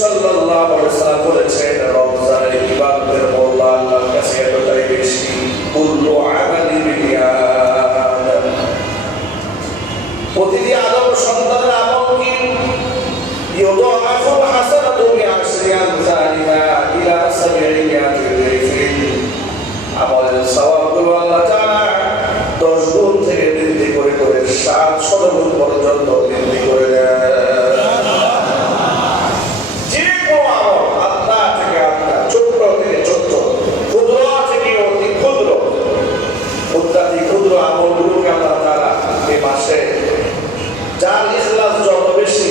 সাল্লাল্লাহু আলাইহি ওয়াসাল্লাম বলেছেন রমজানের ইবাদতের মূল্য আল্লাহর কাছে এতটাই বেশি কুল্লু আমালি বিনি আদম প্রতিটি আদম সন্তানের আমল কি ইউদাআফুল হাসানাতু বিআশরি আমসালিহা ইলা 700 দিফিন আমলের সওয়াবগুলো আল্লাহ তাআলা 10 গুণ থেকে বৃদ্ধি করে করে 700 গুণ পর্যন্ত বৃদ্ধি করে দেয়। যার ইখলাস যত বেশি,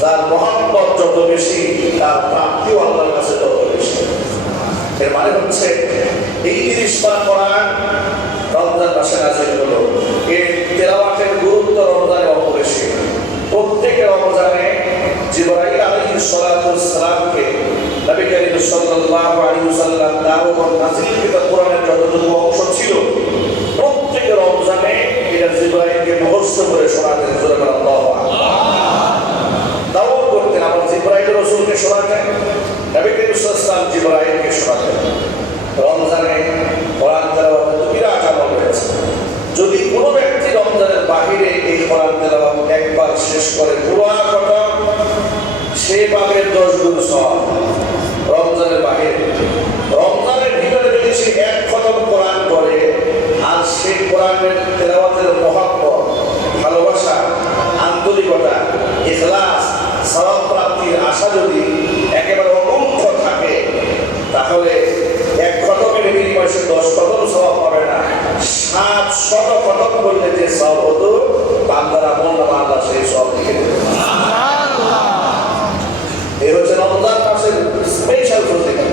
যার মহব্বত যত বেশি, তার প্রাপ্তিও আল্লাহর কাছে তত বেশি। এর মানে হচ্ছে এই জিনিসটা কোরআন রমজান মাসে নাযিল হলো, এর তেলাওয়াতের গুরুত্ব রমজানে অপরিসীম। প্রত্যেক রমজানে জিবরাইল আলাইহিস সালাতু ওয়াস সালামকে নবী করিম সাল্লাল্লাহু আলাইহি ওয়াসাল্লাম তার উপর নাযিলকৃত কোরআনের যতটুকু অংশ ছিল প্রত্যেক রমজানে এটা জিবরাইলকে মুখস্থ করে শোনাতেন। আল্লাহু আকবার। দাওয়াত করতেন, আবার জিবরাইল রাসূলকে শোনাতেন, নবী করিম সাল্লাল্লাহু আলাইহি ওয়াসাল্লাম জিবরাইলকে শোনাতেন। রমজানে কোরআন তেলাওয়াতে তো বিরাট আমল রয়েছে। যদি কোনো ব্যক্তি রমজানের বাহিরে এই কোরআন তেলাওয়াত একবার শেষ করে পুরো কথা, সে পাবে 10 গুণ সওয়াব। রমজানের বাহিরে, রমজানের ভিতরে যদি সে এক খতম কোরআন করে আর সেই কোরআনের তেলাওয়াতের মহব্বত, ভালোবাসা, আন্তরিকতা, ইখলাস, সওয়াব প্রাপ্তির আশা যদি একেবারে অকুণ্ঠ থাকে, তাহলে এক খতমের বিনিময়ে সে 10 খতম সওয়াব পাবে না, 700 খতম করলে যে সওয়াব হতো বান্দার আমলনামা আল্লাহ সেই সওয়াব লিখে দেবে। এই হচ্ছে রমজান মাসের স্পেশাল ফজিলত।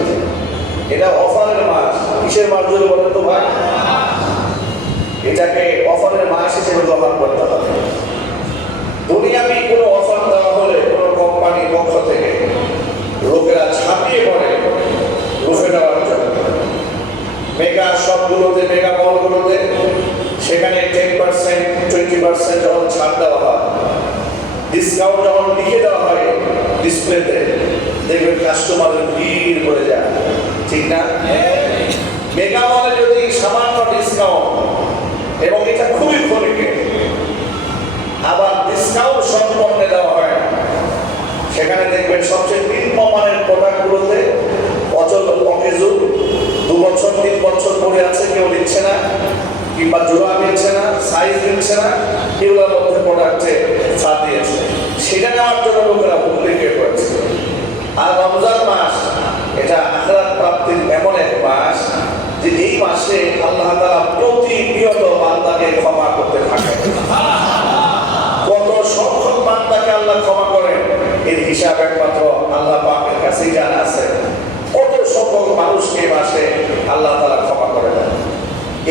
এটা অফারের মাস। কিসের মাস যদি বলেন তো ভাই? এটাকে অফারের মাস হিসেবে ব্যবহার করতে হবে। দুনিয়াবি কোনো অফার দেওয়া হলে কোনো কোম্পানির পক্ষ থেকে লোকেরা ছাপিয়ে পড়ে লুফে নেওয়ার জন্য। মেগা শপগুলোতে, মেগা মলগুলোতে সেখানে 10%, 20% যখন ছাড় দেওয়া হয়, ডিসকাউন্ট যখন লিখে দেওয়া হয় ডিসপ্লেতে, দেখবেন কাস্টমারের ভিড় পড়ে যায়, ঠিক না? মেগা মলে যদি সামান্য ডিসকাউন্ট, এবং এটা খুবই ক্ষণিকের, আবার ডিসকাউন্ট সম্পন্ন দেওয়া হয় না, সেখানে দেখবেন সবচেয়ে নিম্নমানের প্রোডাক্টগুলোতে অচল অকেজু 2 বছর 3 বছর পরে আছে, কেউ নিচ্ছে না, কিংবা জোড়া নিচ্ছে না, সাইজ নিচ্ছে না, এগুলোর মধ্যে প্রোডাক্টে ছাড় দিয়েছে। সেটা নেওয়ার জন্য লোকেরা ভুলিয়ে করেছে। আর রমজান মাস এটা আখিরাত প্রাপ্তির এমন এক মাস যে এই মাসে আল্লাহ তাআলা প্রতিনিয়ত বান্দাকে ক্ষমা করতে থাকেন। কত সংখ্যক বান্দাকে আল্লাহ ক্ষমা করেন এর হিসাব একমাত্র আল্লাহ পাকের কাছেই জানা আছে। কত সংখ্যক মানুষকে এই মাসে আল্লাহ তাআলা ক্ষমা করে দেন।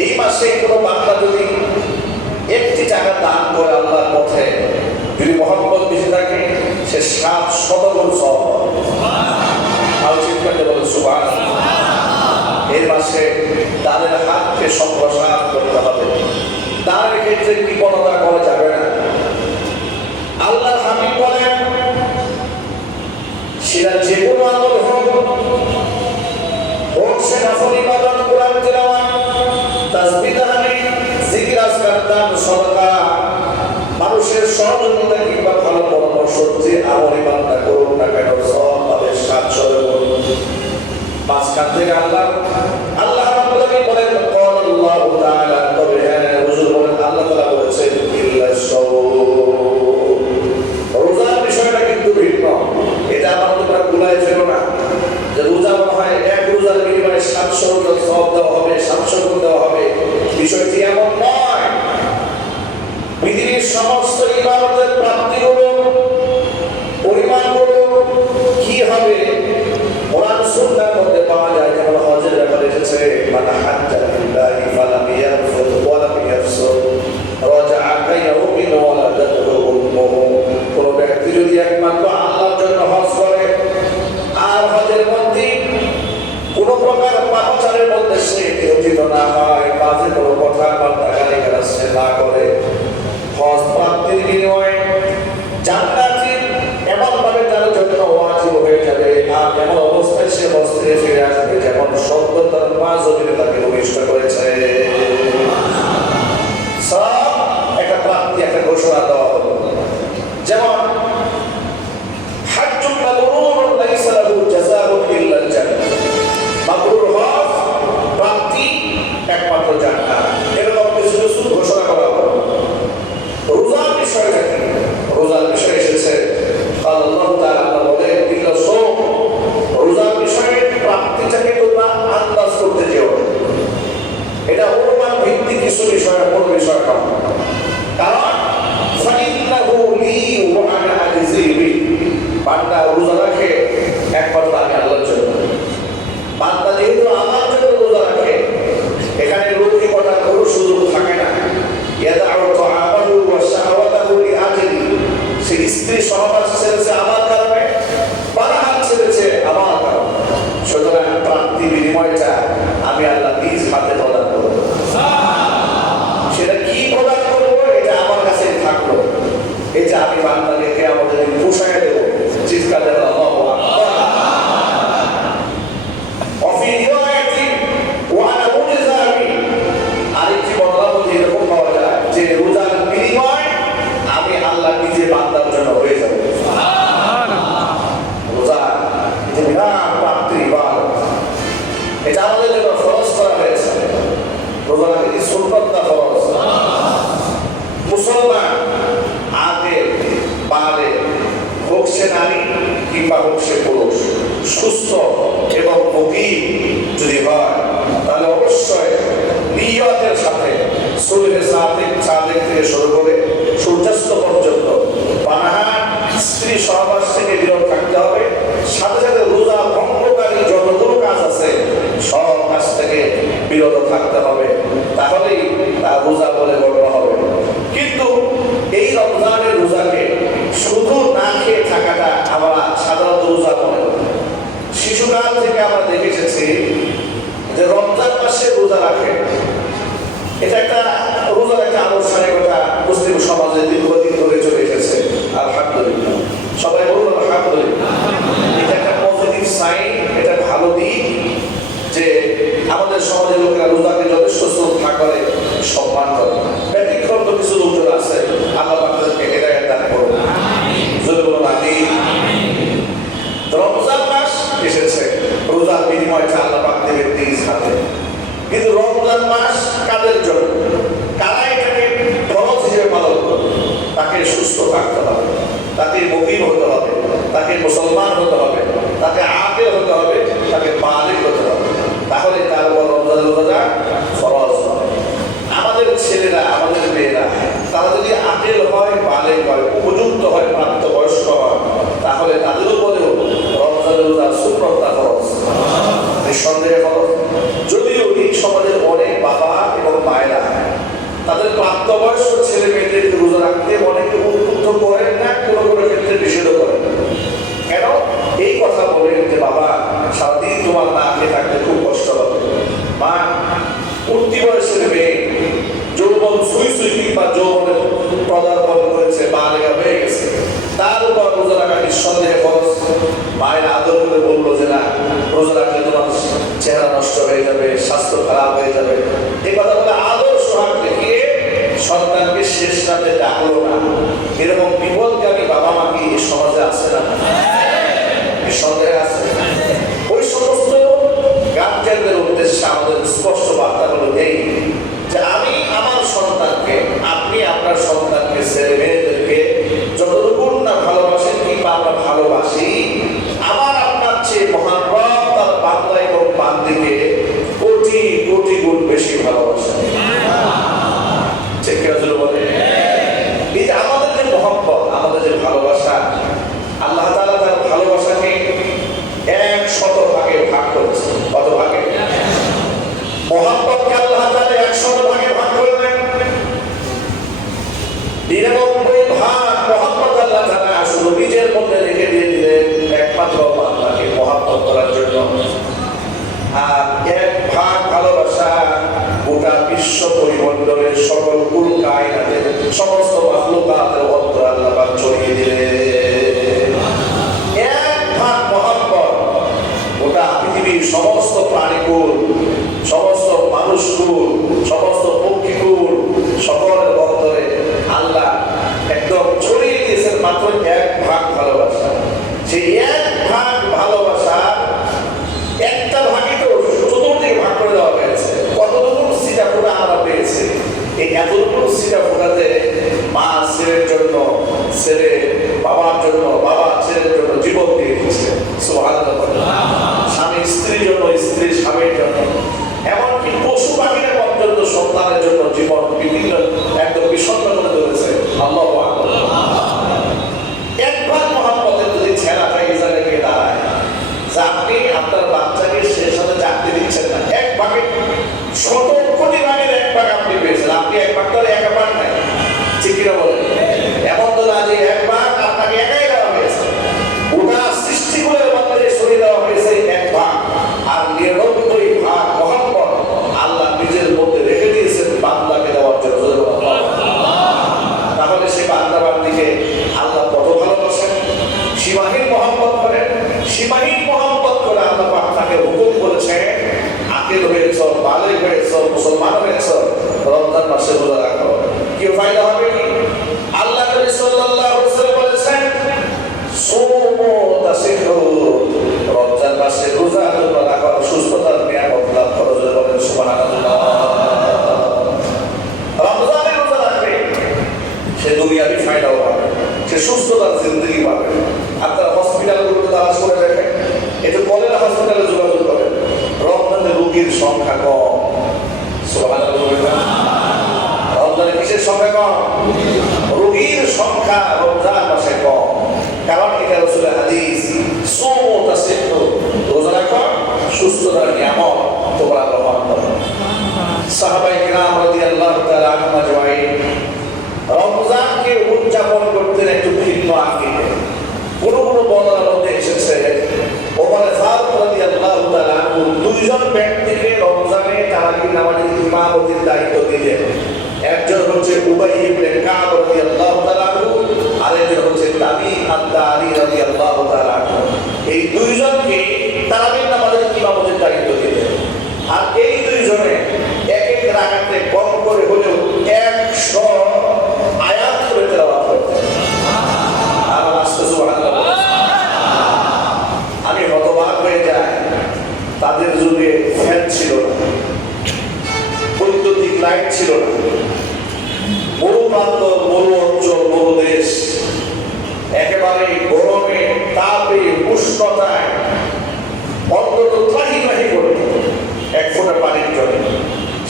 এই মাসে কোনো বান্দা যদি 1টি টাকা দান করে আল্লাহর পথে, যদি মহব্বত বেশি থাকে, সে 700 গুণ সওয়াব পাবে। আল্লাহ বলেন সুবহানাল্লাহ। এই মাসে দানের হাতকে সম্প্রসারণ করতে হবে। দানের ক্ষেত্রে কৃপণতা করা যাবে না। আল্লাহর হাবিব বলেন, সেটা যে কোনো আমল হোক সে নফল ইবাদত, কোরআন তিলাওয়াত, তাসবিহ তাহলিল, জিকির, আজকার, দান, সাদাকা, মানুষের সহযোগিতা কিংবা ভালো পরামর্শ, যে আমল ইবাদত করুন না কেন সওয়াব পাবে 700 গুণ। মাঝখান থেকে আল্লাহ রাব্বুল আলামিন বলেন, আল্লাহু তাআলা, তবে হ্যাঁ হুজুর বলেন, আল্লাহ তাআলা বলেছেন ইল্লা সাওম। রোজার বিষয়টা কিন্তু ভিন্ন। এটা আমরা ভুলায় ফেলো না যে রোজা মনে হয় এক রোজার বিনিময়ে 700 গুণ সওয়াব দেওয়া হবে, 700 গুণ দেওয়া হবে। বিষয়টি এমন নয়। পৃথিবীর সমস্ত ইবাদতের প্রাপ্তিগুলো, পরিমাণগুলো কি হবে কোরআন সুন্নাহর মধ্যে পাওয়া যায়। যেমন হজের ব্যাপারে এসেছে, মান হাজ্জা লিল্লাহি ফালাম ইয়ারফুদ ওয়া লাম ইয়াফসুক রাজা'a কায়াউমিন ওয়ালাদাতহু উম্মুহু। কোন ব্যক্তি যদি একমাত্র আল্লাহর জন্য হজ করে আর হজের মধ্যে কোন প্রকার পাপাচারের মধ্যে সে নিয়োজিত না হয়, বাজে কোনো কথাবার্তা গালিগালাজ সে না করে, হজ প্রাপ্তির বিনিময়ে জান্নাতের এমন ভাবে তার জন্য ওয়াজিব হয়ে স্ত্রী সহবাস ছেড়েছে আমার কারণে, পানাহার ছেড়েছে আমার কারণে। সুতরাং প্রাপ্তি বিনিময়টা আমি আল্লাহ নিজ হাতে প্রদান করব। সেটা কি প্রদান করবো এটা আমার কাছে থাকলো, এটা আমি বান্দাকে আমাদের পোষায় দেবো। চিৎকার দেবো আল্লাহু আকবার। وفي رواية وأنا مجزى به আরেকটি বর্ণনা মধ্যে এরকম পাওয়া যায় যে রোজার বিনিময় আমি আল্লাহ নিজে বান্দার জন্য হয়ে যাব। রোজা এটা বিরাট প্রাপ্তি ইবাদত, এটা আমাদের জন্য ফরজ করা হয়েছে। রোজা নাকি সুন্নাত না ফরজ। মুসলমান আগে বালে হোক সে নারী কিংবা হোক সে পুরুষ, সুস্থ এবং মুকিম যদি হয় তাহলে অবশ্যই নিয়তের সাথে সুবহে সাদিক থেকে শুরু করে সূর্যাস্ত পর্যন্ত পানাহার স্ত্রী সহবাস থেকে বিরত থাকতে হবে। সাথে সাথে রোজা ভঙ্গকারী যতগুলো কাজ আছে সব কাজ থেকে বিরত থাকতে হবে, তাহলেই তা রোজা বলে গণ্য হবে। কিন্তু এই রমজানের রোজাকে শুধু না খেয়ে থাকাটা আমরা সাধারণত রোজা মনে করি। শিশুকাল থেকে আমরা দেখে এসেছি যে রমজান মাসে রোজা রাখে, এটা একটা রোজার একটা আনুষ্ঠানিকতা মুসলিম সমাজে দীর্ঘদিন ধরে চলে এসেছে। আলহামদুলিল্লাহ, সবাই বলুন আলহামদুলিল্লাহ। এটা একটা পজিটিভ সাইন, এটা ভালো দিক যে আমাদের সমাজের লোকেরা রোজাকে যথেষ্ট শ্রদ্ধা করে, সম্মান করে। ব্যতিক্রম তো কিছু লোকজন আছে, আল্লাহ তাদেরকে হেদায়েত দান করুন। জোরে বলুন আমিন। রমজান মাস এসেছে, রোজার বিনিময়টা আল্লাহ পাক দেবেন নিজ হাতে। কিন্তু রমজান মাস কাদের জন্য? কারা এটাকে ফরজ হিসেবে পালন করবে? তাকে সুস্থ থাকতে হবে, তাকে মুকিম হতে হবে, তাকে মুসলমান হতে হবে, তাকে আকিল হতে হবে, তাকে বালিগ হতে হবে, তাহলে তার উপর রমজানের রোজাটা ফরজ হবে। আমাদের ছেলেরা, আমাদের মেয়েরা তারা যদি আকিল হয়, বালিগ হয়, উপযুক্ত হয়, প্রাপ্তবয়স্ক হয়, তাহলে তাদের উপরেও রমজানের রোজা সুন্নতটা ফরজ, নিঃসন্দেহে ফরজ। যদিও এই সমাজের অনেক বাবা এবং মায়েরা তাদের প্রাপ্তবয়স্ক ছেলে মেয়েদেরকে রোজা রাখতে অনেকে উদ্বুদ্ধ করেন না, কোনো কোনো ক্ষেত্রে নিষেধ করেন। কেন? এই কথা বলেন যে বাবা সারাদিন তোমার না খেয়ে থাকতে খুব কষ্ট হবে। মা উঠতি বয়সের মেয়ে যৌবন সুই সুই কিংবা যৌবনের পদার্পণ করেছে, বালেগা হয়ে গেছে, তার উপর রোজা রাখা নিঃসন্দেহে ফরজ। মায়ের আদর করে বললো যে না, রোজা রাখলে তোমার চেহারা নষ্ট হয়ে যাবে, স্বাস্থ্য খারাপ হয়ে যাবে, এই কথা বলে আদর সোহাগ দেখিয়ে সন্তানকে শেষ রাতে ডাকলো না। এরকম বিপদগামী বাবা মা কি এই সমাজে আছে না? নিঃসন্দেহে আছে। ওই সমস্ত গার্জিয়ানদের উদ্দেশ্যে আমাদের স্পষ্ট বার্তা হলো এই যে আমি আমার সন্তানকে, আপনি আপনার সন্তানকে, ছেলে মেয়েদেরকে যতটুকু না ভালোবাসেন কিংবা আমরা ভালোবাসি, আমার আপনার চেয়ে মহান রব তার বান্দা এবং বান্দিকে কোটি কোটি গুণ বেশি ভালোবাসেন। ঠিক কিনা বলে? এই যে আমাদের যে মহব্বত, আমাদের যে ভালোবাসা, আল্লাহ তাআলা তার ভালোবাসাকে 100 ভাগে ভাগ করেছেন। কত ভাগে? মহব্বতকে আল্লাহ তাআলা 100 ভাগে ভাগ করে দেন। 99 ভাগ মহব্বত আল্লাহ তাআলা শুধু নিজের মধ্যে রেখে দিয়ে দিলেন একমাত্র বান্দাকে মহব্বত করার জন্য। আর 1 ভাগ ভালোবাসা গোটা বিশ্ব পরিমণ্ডলের সকল কুল কায়নাতের সমস্ত মাখলুকাতের অন্তর আল্লাহ পাক ছড়িয়ে দিলেন। 1 ভাগ মহব্বত গোটা পৃথিবীর সমস্ত প্রাণীকুল, সমস্ত মানুষকুল, সমস্ত পক্ষীকুল, সকলের অন্তরে আল্লাহ একদম ছড়িয়ে দিয়েছেন মাত্র 1 ভাগ ভালোবাসা। সেই 1 ভাগ ভালোবাসা একটা ভাগই তো চতুর্দিকে ভাগ করে দেওয়া হয়েছে। কতটুকু সিটা ফোটা আমরা পেয়েছি? এই এতটুকু সিটা ফোটাতে মা ছেলের জন্য, ছেলে বাবার জন্য, বাবা ছেলের জন্য জীবন দিয়ে দিচ্ছে। সুবহানাল্লাহ। স্বামী স্ত্রীর জন্য, স্ত্রী স্বামীর জন্য, এমনকি পশু পাখিরা পর্যন্ত সন্তানের জন্য জীবন বিভিন্ন একদম বিষণ্ণ করে তুলেছে। আল্লাহু আকবার। 1 ভাগ মহব্বতের যদি ছেলেটা এই জায়গায় গিয়ে দাঁড়ায় যে আপনি আপনার বাচ্চাকে সে সাথে চাকরি দিচ্ছেন না, 1 ভাগে 100 কোটি ভাগের 1 ভাগ আপনি পেয়েছেন, আপনি 1 ভাগ তো একা পান নাই। ঠিক কিনা বলেন? এমন তো না যে 1 ভাগ আপনাকে সুস্থতার জিন্দগি পাবে। আপনারা হসপিটালগুলোতে তালাশ করে দেখেন, একটু কলেরা হসপিটালে যোগাযোগ করেন, রমজানে রোগীর সংখ্যা কম। রমজানে কিসের সংখ্যা কম? রোগীর সংখ্যা রমজান মাসে কম। কারণ এটা রাসূলের হাদিস, সুমু তাসিহু, রোজা রাখো সুস্থতার নিয়ামত তোমরা গ্রহণ করো। সাহাবায়ে কিরাম রাদিয়াল্লাহু তাআলা আনহুম আজমাইন রমজানকে উদযাপন করতেন একটু ভিন্ন আঙ্গিকে। কোন বর্ণনার মধ্যে এসেছে ওমর ফারুক রাদিয়াল্লাহু তাআলা আনহু দুইজন ব্যক্তিকে রমজানে তারাবির নামাজের ইমামতির দায়িত্ব দিলেন। একজন হচ্ছে উবাই ইবনে কাব রাদিয়াল্লাহু তাআলা আনহু, আরেকজন হচ্ছে তামিম আদ-দারি রাদিয়াল্লাহু তাআলা আনহু। এই দুইজনকে তারাবির নামাজের ইমামতির দায়িত্ব দিলেন। আর এই দুইজনে এক এক রাকাতে কম করে হলেও 100 আয়াত করে তেলাওয়াত করতেন। আর আস্তে সুবহানাল্লাহ। আমি হতবাক হয়ে যাই, তাদের যুগে ফ্যান ছিল না, বৈদ্যুতিক লাইট ছিল না, মরু প্রান্ত, মরু অঞ্চল, মরু দেশ, একেবারে গরমে তাপে উষ্ণতায় অন্তত ত্রাহি করে এক ফোঁটা পানির জন্য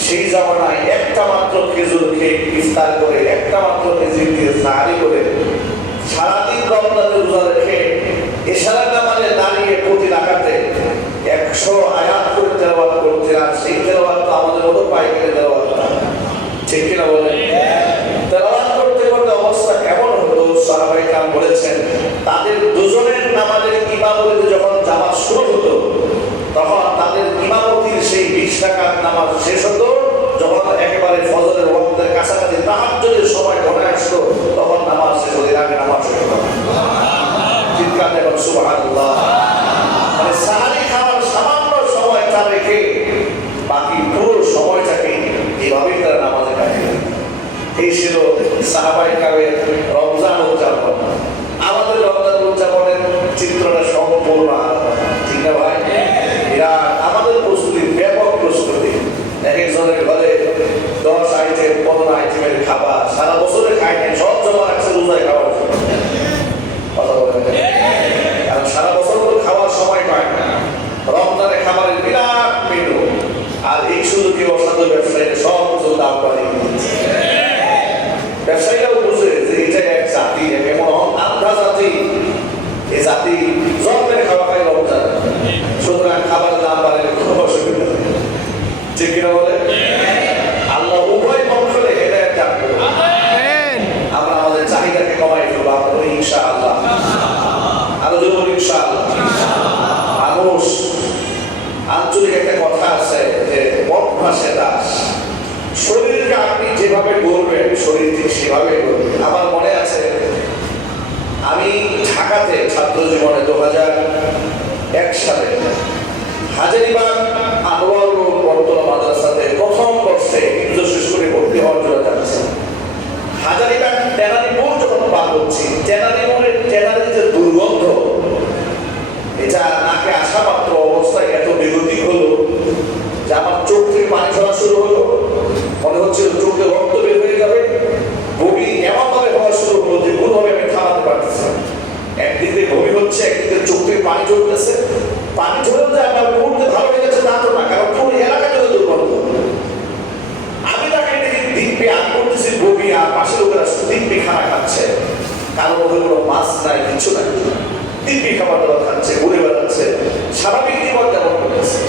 সেই জামানায় একটা মাত্র খেজুর খেয়ে ইফতার করে, একটা মাত্র খেজুর দিয়ে সাহারি করে সারাদিন রমজানের রোজা রেখে এশারার নামাজে দাঁড়িয়ে প্রতি রাকাতে 100 আয়াত করে তেলাওয়াত করতেন। আর সেই তেলাওয়াত তো আমাদের মতো পাইকারি তেলাওয়াত না, ঠিক কিনা বলেন? তেলাওয়াত করতে করতে অবস্থা কেমন হতো সাহাবায়ে কেরাম বলেছেন, তাদের দুজনের নামাজের ইমামতিতে যখন জামাত শুরু হতো তখন তাদের ইমামতির সেই 20 রাকাত নামাজ শেষ হতো। যখন একেবারে ফজরের ওয়াক্তের কাছাকাছি তাহাজ্জুদের সময় ঘটে আসতো তখন নামাজ শেষ হতো, এর আগে নামাজ শেষ হতো। চিৎকার দেবেন সুবহানাল্লাহ। মানে সাহারি খাওয়ার সামান্য সময়টা রেখে বাকি পুরো সময়টাকে এইভাবেই তারা নামাজে কাটিয়ে। এই ছিল সাহাবায়ে কেরামের রমজান উদযাপন। আমাদের রমজান উদযাপনের চিত্রটা সম্পূর্ণ আলাদা, ঠিক না ভাই? আমাদের প্রস্তুতি ব্যাপক প্রস্তুতি। এক একজনের ঘরে 10 আইটেম 15 আইটেমের খাবার সারা বছরে খায় নাই, সব জমা রাখছে রোজায় খাওয়ার জন্য। কথা বলেন, কারণ সারা বছর তো খাওয়ার সময় পায় না, রমজানে খাবারের বিরাট মেনু। আর এই সুযোগে অসাধু ব্যবসায়ীরা সব কিছু দাম বাড়িয়ে দিচ্ছে। ব্যবসায়ীরাও বুঝে যে এটা এক জাতি, এমন আন্ধা জাতি, এই জাতি জন্মের খাওয়া খায় রমজান, সুতরাং খাবার দাম বাড়লে কোনো অসুবিধা নেই, ঠিক কিনা বলে? আল্লাহ উভয় পক্ষে হেদায়েত দান করুন। আমরা আমাদের চাহিদাকে কমাই ফেলবো, আমরা ইনশাআল্লাহ। আরো জোরে ইনশাআল্লাহ। মানুষ আঞ্চলিক একটা কথা আছে যে অভ্যাসে দাস। শরীরকে আপনি যেভাবে গড়বেন শরীর ঠিক সেভাবে গড়বে। আমার মনে আছে আমি ঢাকাতে ছাত্র জীবনে 2001 সালে হাজারীবাগ আনোয়ার বর্তমান মাদ্রাসাতে প্রথম বর্ষে হিফজ শেষ করে ভর্তি হওয়ার জন্য যাচ্ছি। হাজারীবাগ ট্যানারি মোড় যখন পার হচ্ছি, ট্যানারি মোড়ের ট্যানারির যে দুর্গন্ধ, এটা নাকে আসা মাত্র অবস্থায় এত বেগতিক হলো যে আমার চোখ থেকে পানি ঝরা শুরু হলো। মনে হচ্ছিল চোখে রক্ত বের হয়ে যাবে। বমি এমন ভাবে হওয়া শুরু হলো যে কোনোভাবে আমি থামাতে পারতেছি না। একদিকে বমি হচ্ছে, একদিকে চোখ থেকে পানি ঝরতেছে। পানি ঝরেও যে আমার মুহূর্তে ভালো হয়ে গেছে তা তো না, কারণ পুরো এলাকা জুড়ে দুর্গন্ধ। আমি তাকে দেখি দিব্যি আগ করতেছি বমি, আর পাশের লোকেরা দিব্যি খানা খাচ্ছে, কারো মুখে কোনো মাছ নাই, কিছু নাই, দিব্যি খাবার দাবার খাচ্ছে, ঘুরে বেড়াচ্ছে, স্বাভাবিক জীবন যাপন করতেছে।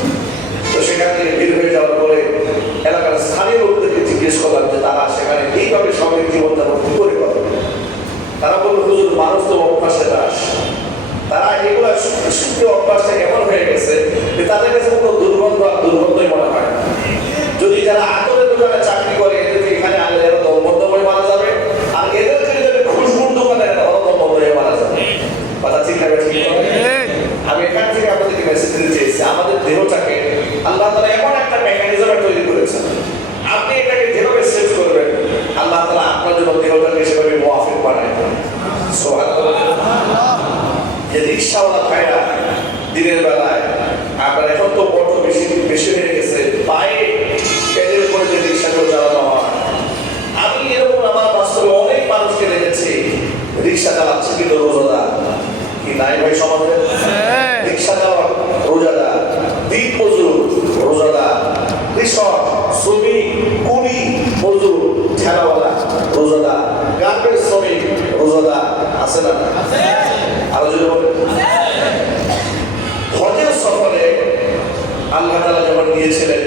তো সেখান থেকে বের হয়ে যাওয়ার পরে এলাকার স্থানীয় লোকদেরকে জিজ্ঞেস করলাম যে তারা সেখানে এইভাবে স্বাভাবিক জীবন যাপন কি করে করে। তারা বলল, হুজুর মানুষ তো অভ্যাসে দাস। তারা এগুলা শুদ্ধ অভ্যাসটা এমন হয়ে গেছে যে তাদের কাছে কোনো দুর্গন্ধ আর দুর্গন্ধই মনে হয় না। যদি যারা আতরের দোকানে চাকরি করে এদেরকে এখানে আনলে এরা দমবন্ধ হয়ে মারা যাবে, আর এদেরকে যদি খুশবুর দোকানে ওরা দমবন্ধ হয়ে মারা যাবে। কথা ঠিক লাগবে, ঠিক হবে? আমি এখান থেকে আপনাদেরকে মেসেজ দিতে চেয়েছি, আমাদের দেহটাকে আল্লাহ তাআলা এমন একটা মেকানিজম তৈরি করেছেন, আপনি এটাকে যেভাবে সেভ করবেন আল্লাহ তাআলা আপনার জন্য দেহটাকে সেভাবে মুআফিক বানায় দেন। সুবহানাল্লাহ। যে রিক্সাওয়ালা ভাইরা দিনের বেলায়, আপনার এখন তো অটো বেশি হয়ে গেছে, পায়ে পেটের উপরে যে রিক্সাগুলো চালানো হয়, আমি এরকম আমার বাস্তবে অনেক মানুষকে দেখেছি রিক্সা রিক্সা চালাচ্ছে কিন্তু রোজাদার, কি নাই ভাই সমাজে? রিক্সা চালক রোজাদার, দিন মজুর রোজাদার, কৃষক, শ্রমিক, কুলি, মজুর, ঠেলাওয়ালা রোজাদার, গার্মেন্টস শ্রমিক রোজাদার, আছে না? আরো যদি বলেন, হজের সফরে আল্লাহ তাআলা যখন গিয়েছিলেন